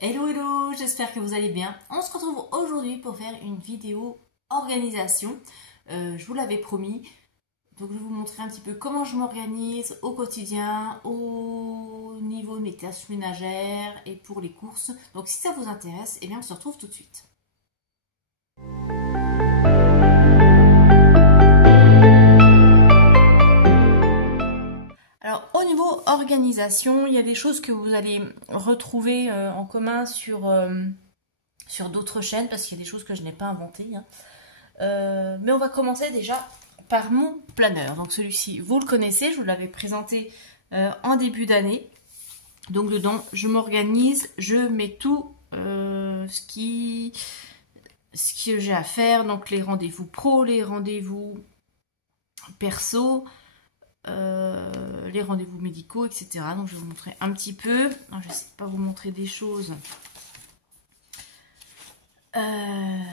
Hello hello, j'espère que vous allez bien. On se retrouve aujourd'hui pour faire une vidéo organisation. Je vous l'avais promis. Donc je vais vous montrer un petit peu comment je m'organise au quotidien, au niveau de mes tâches ménagères et pour les courses. Donc si ça vous intéresse, eh bien on se retrouve tout de suite. Alors au niveau organisation, il y a des choses que vous allez retrouver en commun sur d'autres chaînes parce qu'il y a des choses que je n'ai pas inventées. Mais on va commencer déjà par mon planeur. Donc celui-ci, vous le connaissez, je vous l'avais présenté en début d'année. Donc dedans, je m'organise, je mets tout ce que j'ai à faire. Donc les rendez-vous pro, les rendez-vous perso, les rendez-vous médicaux, etc. Donc je vais vous montrer un petit peu. Alors, je ne sais pas vous montrer des choses.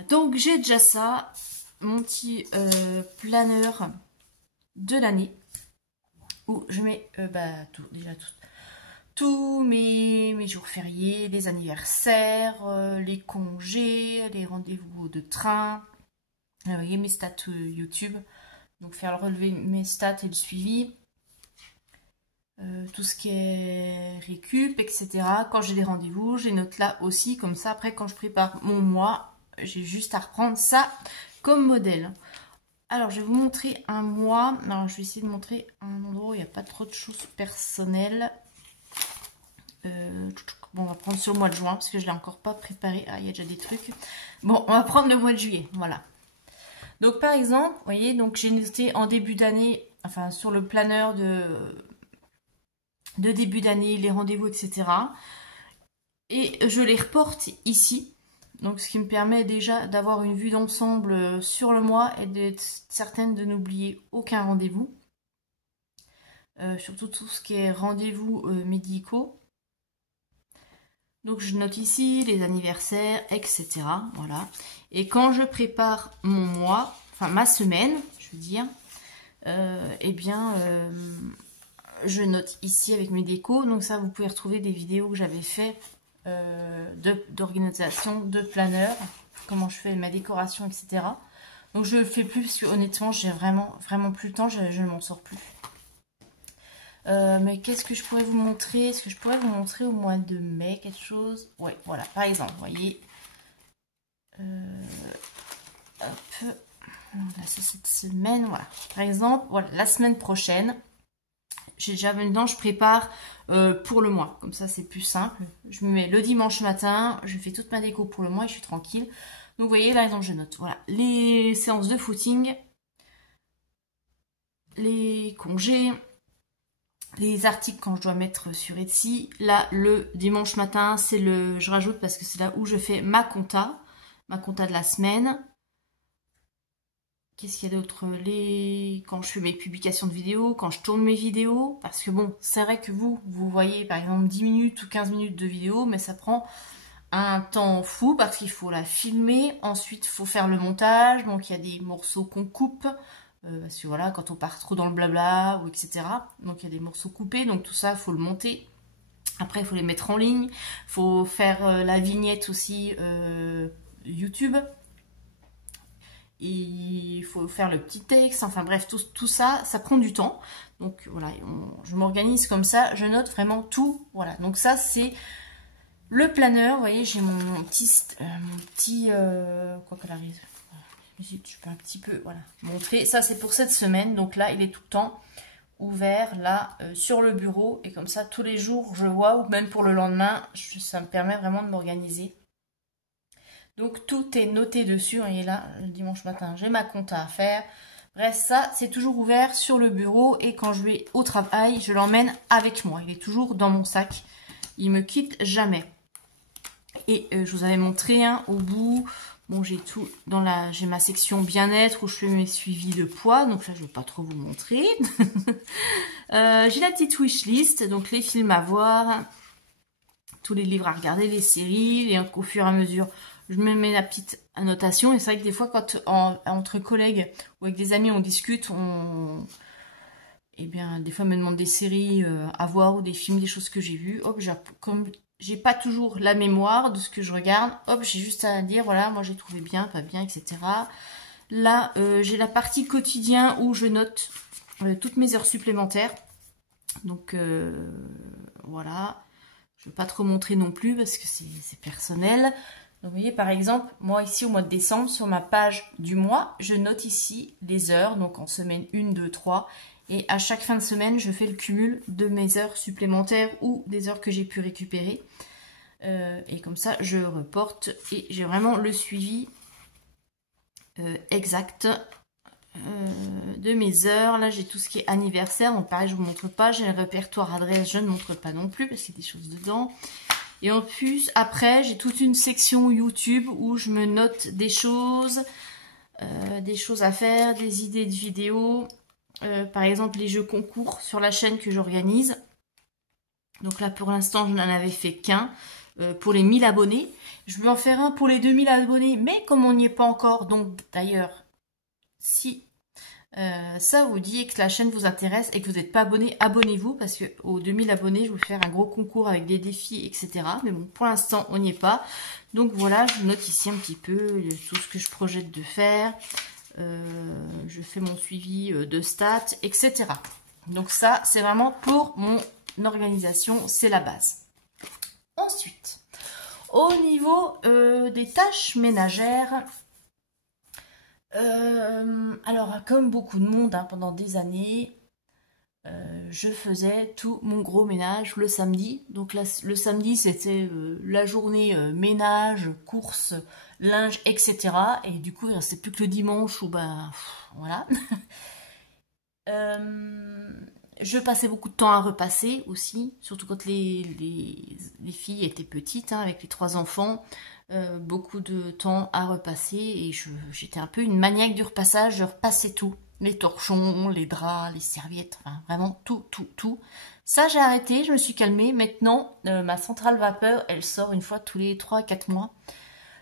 Donc j'ai déjà ça, mon petit planeur de l'année où je mets tous mes jours fériés, les anniversaires, les congés, les rendez-vous de train, vous voyez mes stats YouTube, donc faire le relevé mes stats et le suivi, tout ce qui est récup, etc. Quand j'ai des rendez-vous, je les note là aussi, comme ça après quand je prépare mon mois, j'ai juste à reprendre ça comme modèle. Alors je vais vous montrer un mois. Alors je vais essayer de montrer un endroit où il n'y a pas trop de choses personnelles. Bon, on va prendre sur le mois de juin parce que je ne l'ai encore pas préparé. Ah, il y a déjà des trucs. Bon, on va prendre le mois de juillet. Voilà. Donc par exemple, vous voyez, donc j'ai noté en début d'année, enfin sur le planeur de début d'année, les rendez-vous, etc. Et je les reporte ici. Donc ce qui me permet déjà d'avoir une vue d'ensemble sur le mois et d'être certaine de n'oublier aucun rendez-vous. Surtout tout ce qui est rendez-vous médicaux. Donc je note ici les anniversaires, etc. Voilà. Et quand je prépare mon mois, enfin ma semaine, je veux dire, je note ici avec mes décos. Donc ça, vous pouvez retrouver des vidéos que j'avais fait d'organisation, de planeur, comment je fais ma décoration, etc. Donc je le fais plus parce que honnêtement, j'ai vraiment plus le temps, je ne m'en sors plus. Mais qu'est-ce que je pourrais vous montrer? Est-ce que je pourrais vous montrer au mois de mai quelque chose? Ouais, voilà, par exemple, vous voyez. Hop. Là, c'est cette semaine, voilà. Par exemple, voilà, la semaine prochaine, j'ai déjà maintenant, je prépare pour le mois. Comme ça, c'est plus simple. Je me mets le dimanche matin, je fais toute ma déco pour le mois et je suis tranquille. Donc, vous voyez, là, exemple, je note. Voilà, les séances de footing, les congés, les articles quand je dois mettre sur Etsy. Là, le dimanche matin, c'est le, je rajoute parce que c'est là où je fais ma compta de la semaine. Qu'est-ce qu'il y a d'autre? Quand je fais mes publications de vidéos, quand je tourne mes vidéos, parce que bon, c'est vrai que vous voyez par exemple 10 minutes ou 15 minutes de vidéo, mais ça prend un temps fou parce qu'il faut la filmer, ensuite il faut faire le montage, donc il y a des morceaux qu'on coupe, parce que voilà, quand on part trop dans le blabla, ou etc. Donc il y a des morceaux coupés, donc tout ça, il faut le monter. Après, il faut les mettre en ligne, il faut faire la vignette aussi YouTube. Il faut faire le petit texte, enfin bref, tout ça, ça prend du temps. Donc voilà, je m'organise comme ça, je note vraiment tout. Voilà, donc ça c'est le planeur. Vous voyez, j'ai mon petit quoi qu'elle arrive. Je peux un petit peu, voilà, montrer. Ça c'est pour cette semaine, donc là il est tout le temps ouvert là sur le bureau et comme ça tous les jours je vois, ou même pour le lendemain, ça me permet vraiment de m'organiser. Donc tout est noté dessus, et là, le dimanche matin, j'ai ma compta à faire. Bref, ça, c'est toujours ouvert sur le bureau et quand je vais au travail, je l'emmène avec moi. Il est toujours dans mon sac, il me quitte jamais. Et je vous avais montré au bout, bon j'ai tout, j'ai ma section bien-être où je fais mes suivis de poids, donc là je ne vais pas trop vous montrer. J'ai la petite wishlist, donc les films à voir, tous les livres à regarder, les séries, et au fur et à mesure, je me mets la petite annotation. Et c'est vrai que des fois, quand entre collègues ou avec des amis, on discute, des fois, on me demande des séries à voir ou des films, des choses que j'ai vues. Hop, comme j'ai pas toujours la mémoire de ce que je regarde. Hop, j'ai juste à dire, voilà, moi j'ai trouvé bien, pas bien, etc. Là, j'ai la partie quotidien où je note toutes mes heures supplémentaires. Donc, voilà. Je ne vais pas trop montrer non plus parce que c'est personnel. Donc, vous voyez, par exemple, moi ici au mois de décembre, sur ma page du mois, je note ici les heures, donc en semaine 1, 2, 3. Et à chaque fin de semaine, je fais le cumul de mes heures supplémentaires ou des heures que j'ai pu récupérer. Et comme ça, je reporte et j'ai vraiment le suivi exact de mes heures. Là, j'ai tout ce qui est anniversaire. Donc, pareil, je ne vous montre pas. J'ai le répertoire adresse, je ne montre pas non plus parce qu'il y a des choses dedans. Et en plus, après, j'ai toute une section YouTube où je me note des choses à faire, des idées de vidéos. Par exemple, les jeux concours sur la chaîne que j'organise. Donc là, pour l'instant, je n'en avais fait qu'un pour les 1000 abonnés. Je vais en faire un pour les 2000 abonnés, mais comme on n'y est pas encore, donc d'ailleurs, si ça vous dit que la chaîne vous intéresse et que vous n'êtes pas abonné, abonnez-vous parce que aux 2000 abonnés, je vais faire un gros concours avec des défis, etc. Mais bon, pour l'instant, on n'y est pas. Donc voilà, je note ici un petit peu tout ce que je projette de faire. Je fais mon suivi de stats, etc. Donc ça, c'est vraiment pour mon organisation, c'est la base. Ensuite, au niveau des tâches ménagères, alors comme beaucoup de monde pendant des années, je faisais tout mon gros ménage le samedi. Donc là, le samedi, c'était la journée ménage, courses, linge, etc. Et du coup, il ne restait plus que le dimanche où, ben, voilà. Je passais beaucoup de temps à repasser aussi, surtout quand les filles étaient petites, avec les 3 enfants. Beaucoup de temps à repasser et j'étais un peu une maniaque du repassage, je repassais tout. Les torchons, les draps, les serviettes, enfin vraiment tout. Ça j'ai arrêté, je me suis calmée. Maintenant, ma centrale vapeur, elle sort une fois tous les 3-4 mois.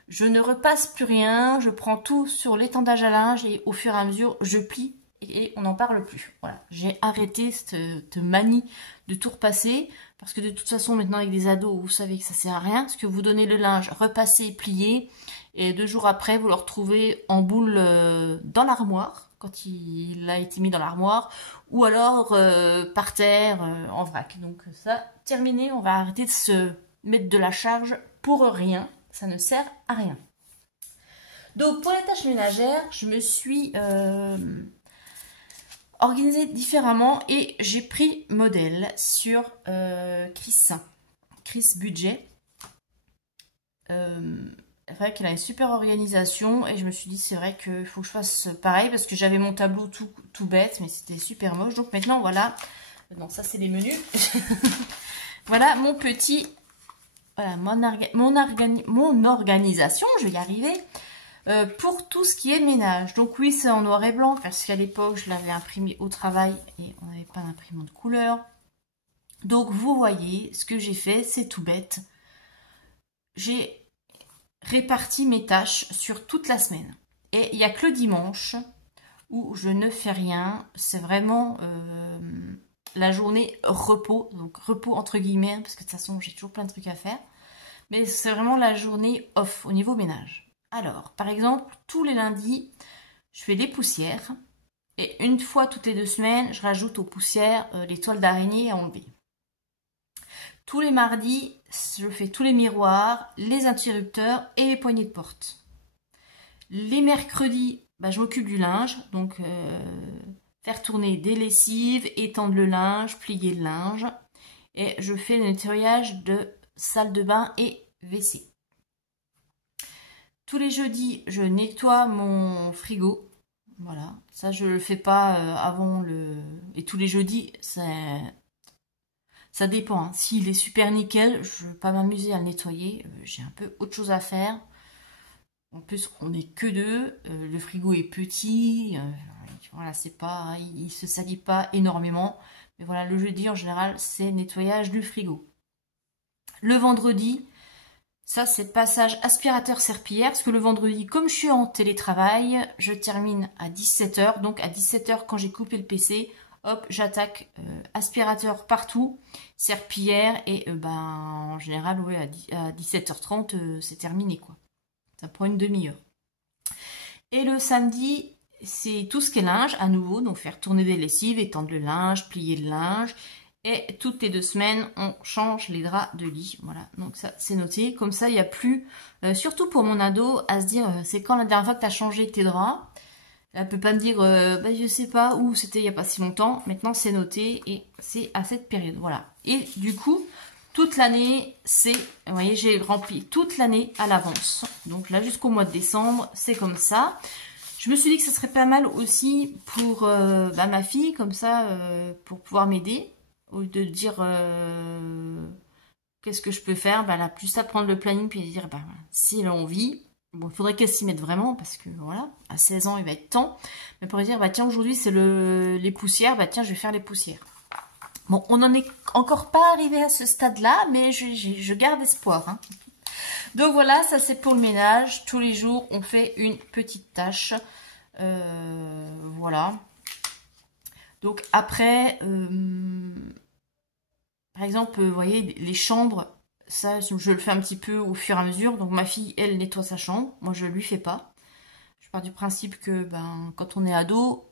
Je ne repasse plus rien, je prends tout sur l'étendage à linge et au fur et à mesure, je plie et on n'en parle plus. Voilà, j'ai arrêté cette manie de tout repasser parce que de toute façon, maintenant avec des ados, vous savez que ça sert à rien parce que vous donnez le linge repassé, plié et 2 jours après, vous le retrouvez en boule dans l'armoire quand il a été mis dans l'armoire ou alors par terre en vrac. Donc ça, terminé, on va arrêter de se mettre de la charge pour rien. Ça ne sert à rien. Donc pour les tâches ménagères, je me suis organisée différemment et j'ai pris modèle sur Chris Budget. C'est vrai qu'elle a une super organisation et je me suis dit c'est vrai qu'il faut que je fasse pareil parce que j'avais mon tableau tout bête mais c'était super moche. Donc maintenant voilà, donc ça c'est les menus. Voilà mon petit... Voilà, mon organisation, je vais y arriver, pour tout ce qui est ménage. Donc oui, c'est en noir et blanc, parce qu'à l'époque, je l'avais imprimé au travail et on n'avait pas d'imprimante couleur. Donc vous voyez, ce que j'ai fait, c'est tout bête. J'ai réparti mes tâches sur toute la semaine. Et il n'y a que le dimanche où je ne fais rien. C'est vraiment... la journée repos, donc repos entre guillemets, parce que de toute façon j'ai toujours plein de trucs à faire, mais c'est vraiment la journée off au niveau ménage. Alors, par exemple, tous les lundis, je fais des poussières, et une fois toutes les 2 semaines, je rajoute aux poussières les toiles d'araignée à enlever. Tous les mardis, je fais tous les miroirs, les interrupteurs et les poignées de porte. Les mercredis, je m'occupe du linge, donc... faire tourner des lessives, étendre le linge, plier le linge. Et je fais le nettoyage de salle de bain et WC. Tous les jeudis, je nettoie mon frigo. Voilà, ça je le fais pas avant le... Et tous les jeudis, ça dépend. S'il est super nickel, je ne vais pas m'amuser à le nettoyer. J'ai un peu autre chose à faire. En plus, on n'est que 2. Le frigo est petit. Voilà, c'est pas, il se salit pas énormément. Mais voilà, le jeudi, en général, c'est nettoyage du frigo. Le vendredi, ça, c'est passage aspirateur serpillière. Parce que le vendredi, comme je suis en télétravail, je termine à 17 h. Donc, à 17 h, quand j'ai coupé le PC, hop, j'attaque aspirateur partout, serpillière, et en général, ouais, à 17h30, c'est terminé, quoi. Ça prend une demi-heure. Et le samedi, c'est tout ce qui est linge, à nouveau, donc faire tourner des lessives, étendre le linge, plier le linge. Et toutes les 2 semaines, on change les draps de lit. Voilà, donc ça, c'est noté. Comme ça, il n'y a plus, surtout pour mon ado, à se dire, c'est quand la dernière fois que tu as changé tes draps? Elle peut pas me dire, je sais pas où c'était il n'y a pas si longtemps. Maintenant, c'est noté et c'est à cette période. Voilà. Et du coup, toute l'année, c'est, vous voyez, j'ai rempli toute l'année à l'avance. Donc là, jusqu'au mois de décembre, c'est comme ça. Je me suis dit que ce serait pas mal aussi pour ma fille, comme ça, pour pouvoir m'aider. Au lieu de dire qu'est-ce que je peux faire, elle a plus à prendre le planning puis dire si elle a envie. Bon, il faudrait qu'elle s'y mette vraiment parce que voilà, à 16 ans, il va être temps. Mais pour dire tiens, aujourd'hui c'est les poussières, tiens, je vais faire les poussières. Bon, on n'en est encore pas arrivé à ce stade-là, mais je garde espoir. Hein. Donc voilà, ça c'est pour le ménage. Tous les jours, on fait une petite tâche. Voilà. Donc après, par exemple, vous voyez, les chambres, ça, je le fais un petit peu au fur et à mesure. Donc ma fille, elle, nettoie sa chambre. Moi, je ne lui fais pas. Je pars du principe que quand on est ado,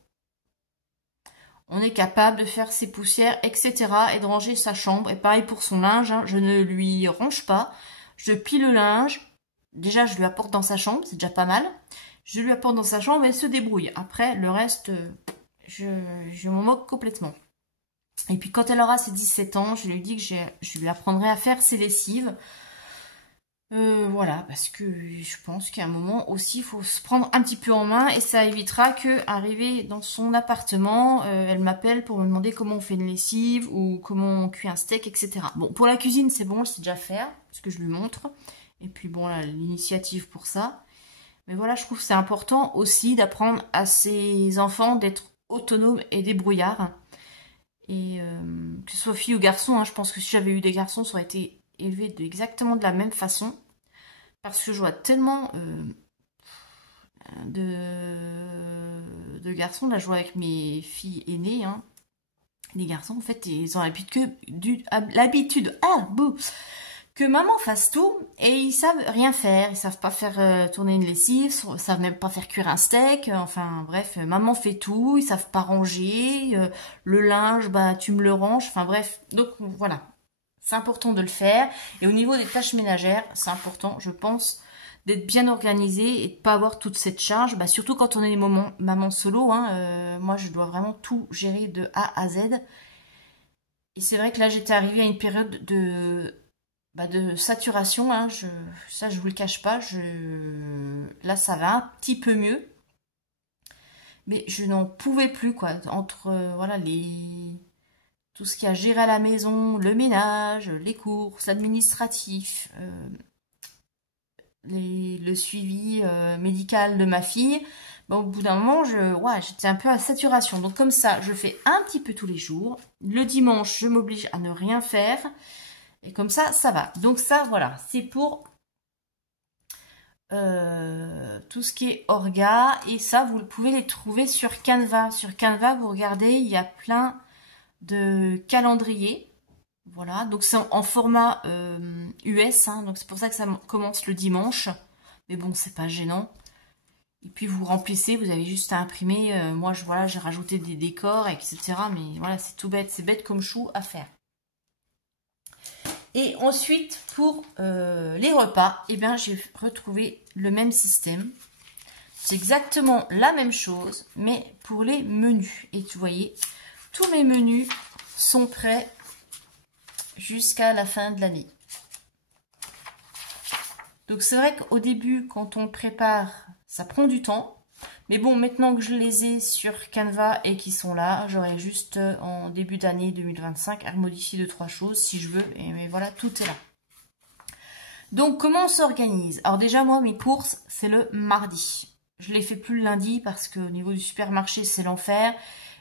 on est capable de faire ses poussières, etc. et de ranger sa chambre. Et pareil pour son linge, hein, je ne lui range pas. Je plie le linge. Déjà, je lui apporte dans sa chambre, c'est déjà pas mal. Je lui apporte dans sa chambre, elle se débrouille. Après, le reste, je m'en moque complètement. Et puis quand elle aura ses 17 ans, je lui dis que je lui apprendrai à faire ses lessives. Voilà, parce que je pense qu'à un moment aussi, il faut se prendre un petit peu en main et ça évitera que, arrivé dans son appartement, elle m'appelle pour me demander comment on fait une lessive ou comment on cuit un steak, etc. Bon, pour la cuisine, c'est bon, elle sait déjà faire, parce que je lui montre. Et puis bon, là, l'initiative pour ça. Mais voilà, je trouve que c'est important aussi d'apprendre à ses enfants d'être autonomes et débrouillards. Et que ce soit fille ou garçon, hein, je pense que si j'avais eu des garçons, ça aurait été élevé exactement de la même façon. Parce que je vois tellement de garçons. Là, je vois avec mes filles aînées. Hein. Les garçons, en fait, ils ont l'habitude que maman fasse tout et ils savent rien faire. Ils savent pas faire tourner une lessive, ils savent même pas faire cuire un steak. Enfin, bref, maman fait tout. Ils savent pas ranger. Le linge, tu me le ranges. Enfin, bref. Donc, voilà. C'est important de le faire. Et au niveau des tâches ménagères, c'est important, je pense, d'être bien organisé et de pas avoir toute cette charge. Surtout quand on est maman solo. Hein, moi, je dois vraiment tout gérer de A à Z. Et c'est vrai que là, j'étais arrivée à une période de saturation. Hein, ça, je vous le cache pas. Là, ça va un petit peu mieux. Mais je n'en pouvais plus, quoi. Entre, voilà, tout ce qu'il y a à gérer à la maison, le ménage, les courses, l'administratif, le suivi médical de ma fille. Au bout d'un moment, j'étais un peu à saturation. Donc comme ça, je fais un petit peu tous les jours. Le dimanche, je m'oblige à ne rien faire. Et comme ça, ça va. Donc ça, voilà, c'est pour tout ce qui est orga. Et ça, vous pouvez les trouver sur Canva. Sur Canva, vous regardez, il y a plein de calendrier. Voilà, donc c'est en format US, hein, donc c'est pour ça que ça commence le dimanche. Mais bon, c'est pas gênant. Et puis vous remplissez, vous avez juste à imprimer. Moi, j'ai rajouté des décors, etc. Mais voilà, c'est tout bête, c'est bête comme chou à faire. Et ensuite, pour les repas, j'ai retrouvé le même système. C'est exactement la même chose, mais pour les menus. Et vous voyez, tous mes menus sont prêts jusqu'à la fin de l'année. Donc c'est vrai qu'au début, quand on le prépare, ça prend du temps. Mais bon, maintenant que je les ai sur Canva et qu'ils sont là, j'aurai juste en début d'année 2025 à modifier 2-3 choses si je veux. Mais voilà, tout est là. Donc comment on s'organise? Alors déjà, moi, mes courses, c'est le mardi. Je les fais plus le lundi parce qu'au niveau du supermarché, c'est l'enfer.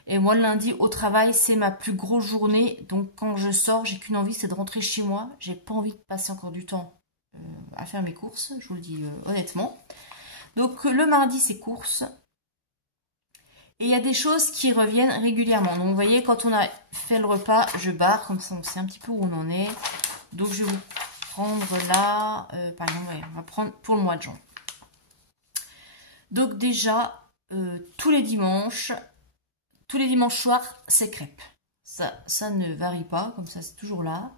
Et moi, le lundi, au travail, c'est ma plus grosse journée. Donc, quand je sors, j'ai qu'une envie, c'est de rentrer chez moi. J'ai pas envie de passer encore du temps à faire mes courses, je vous le dis honnêtement. Donc, le mardi, c'est courses. Et il y a des choses qui reviennent régulièrement. Donc vous voyez, quand on a fait le repas, je barre, comme ça on sait un petit peu où on en est. Donc je vais vous prendre là, par exemple, ouais, on va prendre pour le mois de juin. Donc déjà, tous les dimanches soirs, c'est crêpes. Ça ne varie pas, comme ça c'est toujours là.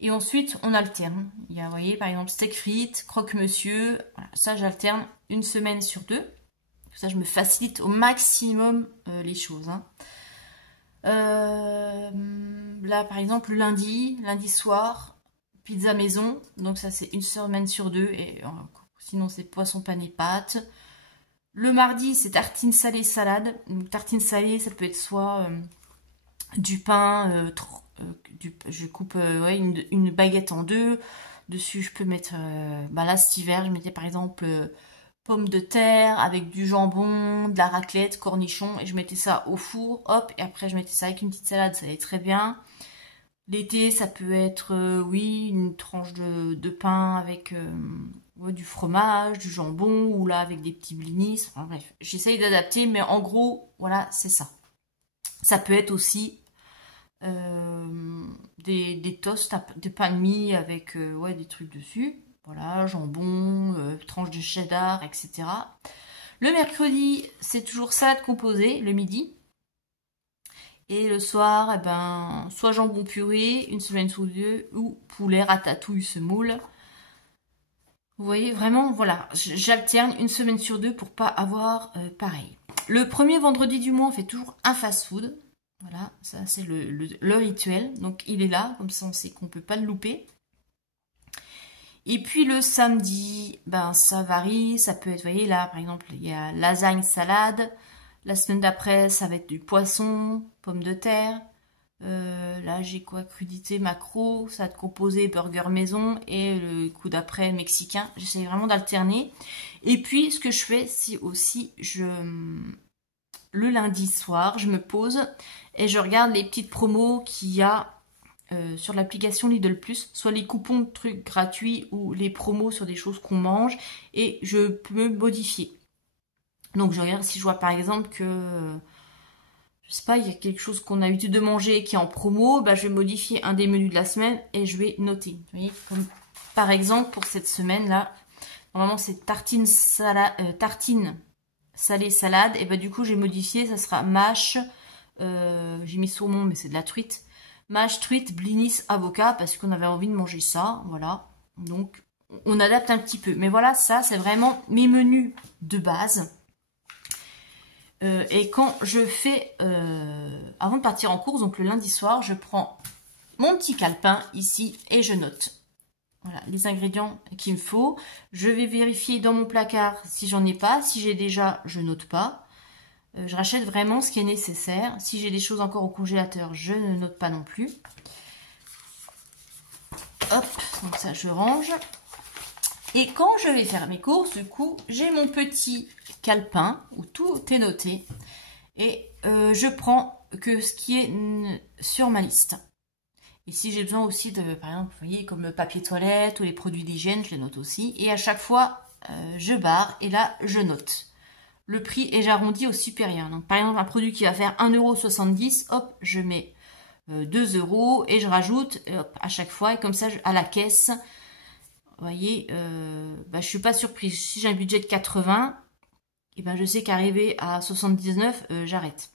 Et ensuite, on alterne. Il y a, vous voyez, par exemple, steak frites, croque-monsieur. Voilà, ça, j'alterne une semaine sur 2. Ça, je me facilite au maximum les choses. Hein. Là, par exemple, le lundi soir, pizza maison. Donc ça, c'est une semaine sur 2. Et sinon, c'est poisson pané pâtes. Le mardi, c'est tartine salée salade. Donc, tartine salée, ça peut être soit du pain, je coupe ouais, une baguette en 2. Dessus, je peux mettre, là, cet hiver, je mettais par exemple pommes de terre avec du jambon, de la raclette, cornichons, et je mettais ça au four, hop, et après je mettais ça avec une petite salade, ça allait très bien. L'été, ça peut être, oui, une tranche de pain avec ouais, du fromage, du jambon, ou là avec des petits blinis, enfin bref, j'essaye d'adapter, mais en gros, voilà, c'est ça. Ça peut être aussi des toasts de pain de mie avec ouais, des trucs dessus. Voilà, jambon, tranche de cheddar, etc. Le mercredi, c'est toujours salade composée, le midi. Et le soir, eh ben, soit jambon puré, une semaine sur 2, ou poulet ratatouille semoule. Vous voyez, vraiment, voilà, j'alterne une semaine sur 2 pour pas avoir pareil. Le premier vendredi du mois, on fait toujours un fast-food. Voilà, ça c'est le rituel. Donc il est là, comme ça on sait qu'on peut pas le louper. Et puis le samedi, ben ça varie, ça peut être, vous voyez là par exemple, il y a lasagne salade. La semaine d'après, ça va être du poisson, pommes de terre. Là j'ai quoi, crudité, maquereau, salade composée, burger maison. Et le coup d'après, mexicain. J'essaie vraiment d'alterner. Et puis ce que je fais, c'est aussi, le lundi soir, je me pose et je regarde les petites promos qu'il y a sur l'application Lidl Plus, soit les coupons de trucs gratuits ou les promos sur des choses qu'on mange, et je peux modifier. Donc je regarde si je vois par exemple que, je sais pas, il y a quelque chose qu'on a l'habitude de manger qui est en promo, bah, je vais modifier un des menus de la semaine et je vais noter. Vous voyez, comme par exemple pour cette semaine là, normalement c'est tartine salée salade, et bah du coup j'ai modifié, ça sera mâche, j'ai mis saumon mais c'est de la truite. Mâche, truite, blinis, avocat, parce qu'on avait envie de manger ça, voilà. Donc, on adapte un petit peu. Mais voilà, ça, c'est vraiment mes menus de base. Et quand je fais, avant de partir en course, donc le lundi soir, je prends mon petit calepin ici et je note. Voilà, les ingrédients qu'il me faut. Je vais vérifier dans mon placard si j'en ai pas. Si j'ai déjà, je note pas. Je rachète vraiment ce qui est nécessaire. Si j'ai des choses encore au congélateur, je ne note pas non plus. Hop, donc ça je range. Et quand je vais faire mes courses, du coup, j'ai mon petit calepin où tout est noté. Et je prends que ce qui est sur ma liste. Et si j'ai besoin aussi de, par exemple, vous voyez, comme le papier toilette ou les produits d'hygiène, je les note aussi. Et à chaque fois, je barre et là, je note. Le prix est j'arrondis au supérieur. Donc, par exemple, un produit qui va faire 1,70 €, hop, je mets 2 € et je rajoute hop, à chaque fois. Et comme ça, à la caisse, vous voyez, je suis pas surprise. Si j'ai un budget de 80, et ben, je sais qu'arriver à 79, j'arrête.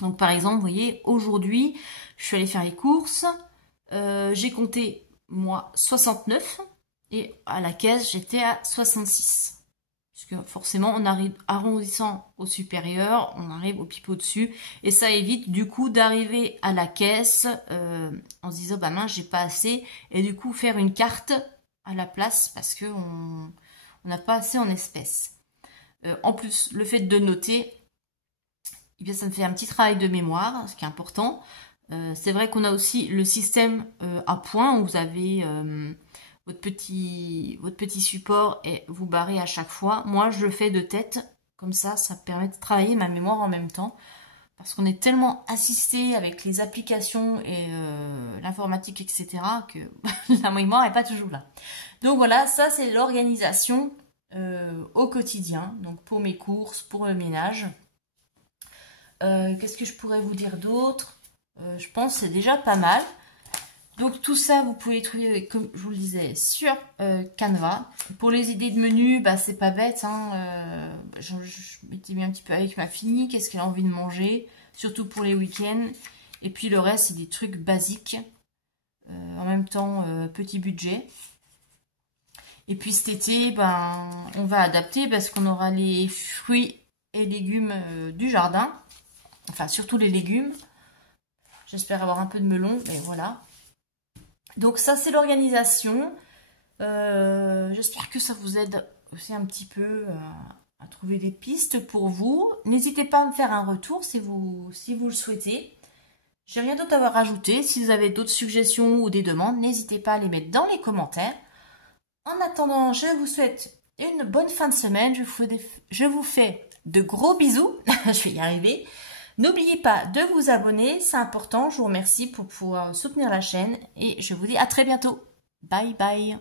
Donc, par exemple, vous voyez, aujourd'hui, je suis allée faire les courses. J'ai compté, moi, 69. Et à la caisse, j'étais à 66. Parce que forcément, on arrive arrondissant au supérieur, on arrive au pipeau dessus. Et ça évite du coup d'arriver à la caisse en se disant, bah mince, j'ai pas assez. Et du coup, faire une carte à la place parce qu'on n'a pas assez en espèces. En plus, le fait de noter, eh bien, ça me fait un petit travail de mémoire, ce qui est important. C'est vrai qu'on a aussi le système à points où vous avez... votre petit support et vous barrez à chaque fois. Moi, je le fais de tête. Comme ça permet de travailler ma mémoire en même temps. Parce qu'on est tellement assisté avec les applications et l'informatique, etc. que la mémoire n'est pas toujours là. Donc voilà, ça c'est l'organisation au quotidien. Donc pour mes courses, pour le ménage. Qu'est-ce que je pourrais vous dire d'autre? Je pense que c'est déjà pas mal. Donc tout ça, vous pouvez trouver, comme je vous le disais, sur Canva. Pour les idées de menu, bah, c'est pas bête. Hein, je m'étais mis un petit peu avec ma fille, qu'est-ce qu'elle a envie de manger, surtout pour les week-ends. Et puis le reste, c'est des trucs basiques. En même temps, petit budget. Et puis cet été, ben, on va adapter parce qu'on aura les fruits et légumes du jardin. Enfin, surtout les légumes. J'espère avoir un peu de melon, mais voilà. Donc ça, c'est l'organisation. J'espère que ça vous aide aussi un petit peu à trouver des pistes pour vous. N'hésitez pas à me faire un retour si vous le souhaitez. J'ai rien d'autre à vous rajouter. Si vous avez d'autres suggestions ou des demandes, n'hésitez pas à les mettre dans les commentaires. En attendant, je vous souhaite une bonne fin de semaine. Je vous fais de gros bisous. Je vais y arriver. N'oubliez pas de vous abonner, c'est important. Je vous remercie pour pouvoir soutenir la chaîne et je vous dis à très bientôt. Bye bye.